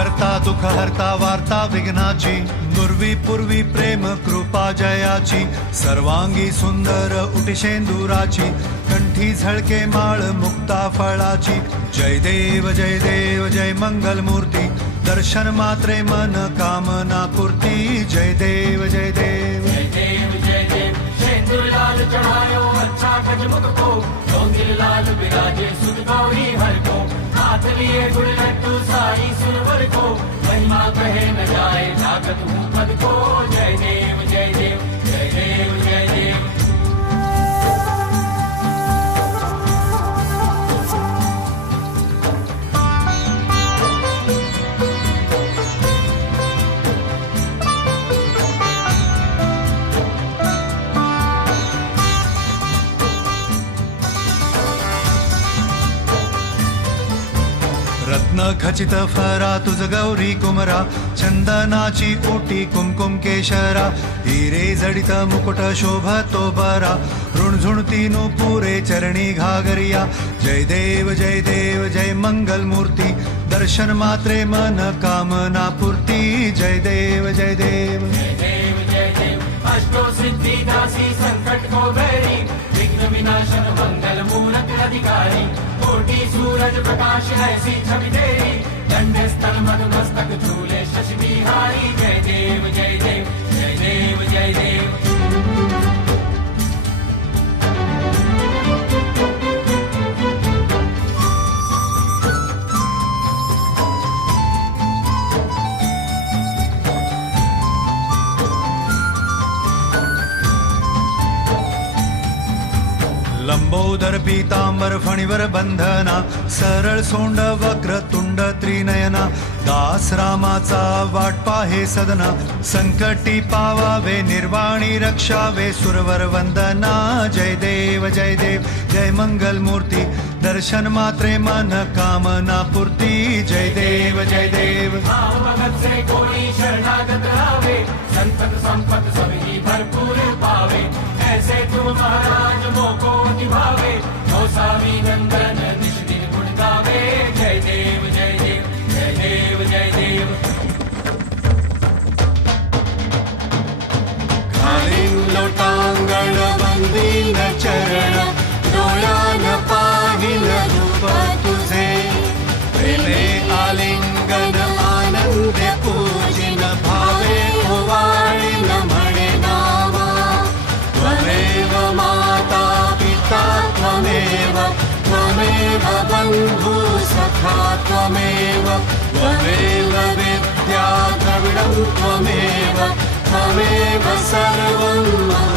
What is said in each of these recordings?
करता दुःख हरता वार्ता विघ्नाची, नुर्वी पूर्वी प्रेम कृपा जयाची, सर्वांगी सुंदर उटिशेंदुराची, कंठी झळके माळ मुक्ता फळाची. जय देव जय मंगल मूर्ती, दर्शन मात्रे मन कामना पूर्ती. जय देव जय देव शेंदूर लाल चढ़ायो अच्छा गजमुख को, डोंगिर लाल विराजे सुत गौरी हर को, हाथ लिए गुड़ लड्डू साई सुरवर को, महिमा कहे न जाए जागत हूँ पद को. जय देव जय देव जय देव जय देव. रत्न खचित फरा तुझ गौरी कुमरा, चंदनाची ओटी कुमकुम केशरा, हिरे जडित मुकुट शोभतो बरा, ऋणझुणती पुरे चरणी घागरिया. जय देव जय मंगल मूर्ती, दर्शन मात्रे मन कामना पूर्ती. जय देव जय देव जय देव. अष्टो सिद्धि दासी संकट को बैरी, विघ्न विनाशन मंगल मूरत अधिकारी, कोटि सूरज प्रकाश ऐसी छवि तेरी, दंड स्थल मधु मस्तक झूले शशि बिहारी. जय देव जय देव जय देव जय देव. लंबोदर पीतांबर फणीवर बंधना, सरळ सोंड वक्र तुंड त्रिनयना, दास रामाचा वाट पाहे सदना, संकटी पावावे निर्वाणी रक्षावे सुरवर वंदना. जय देव जय मंगल मूर्ती, दर्शन मात्रे मन कामना पूर्ती. जय देव जय देव. भगत से कोई शरणागत आवे, संतत संपत सभी भरपूर पावे, ऐसे तुम महाराज मोको निभावे, गोसावी नंदन निश दिन गुण गावे. जय देव जय देव जय देव जय देव. खालीं लोटांगण वंदीन चरण, डोळ्यान पाहिल रूप तुझे, प्रेमे आलिंगन आनंदे पूजिन, भावे ओवाळीन म्हणे नावा. त्वमेव माता पिता त्वमेव, त्वमेव बंधु सखा त्वमेव, त्वमेव विद्या द्रविडं त्वमेव, त्वमेव सर्वं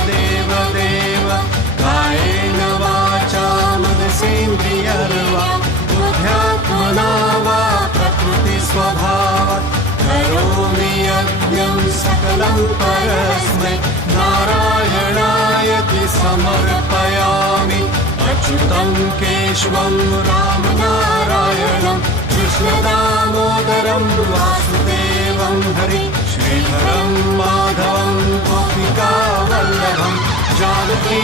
देव देव. कायेन वाचा मनसेन्द्रियर्वा, बुद्ध्यात्मना वा प्रकृति स्वभावात्, करोमि यज्ञं सकलं परस्मै, नारायणायति समर्पयामि. अच्युतं केशवं रामनारायणं, कृष्णदामोदरं वासुदेवं हरि, श्रीधरं माधवं गोपिकावल्लभं, जानकी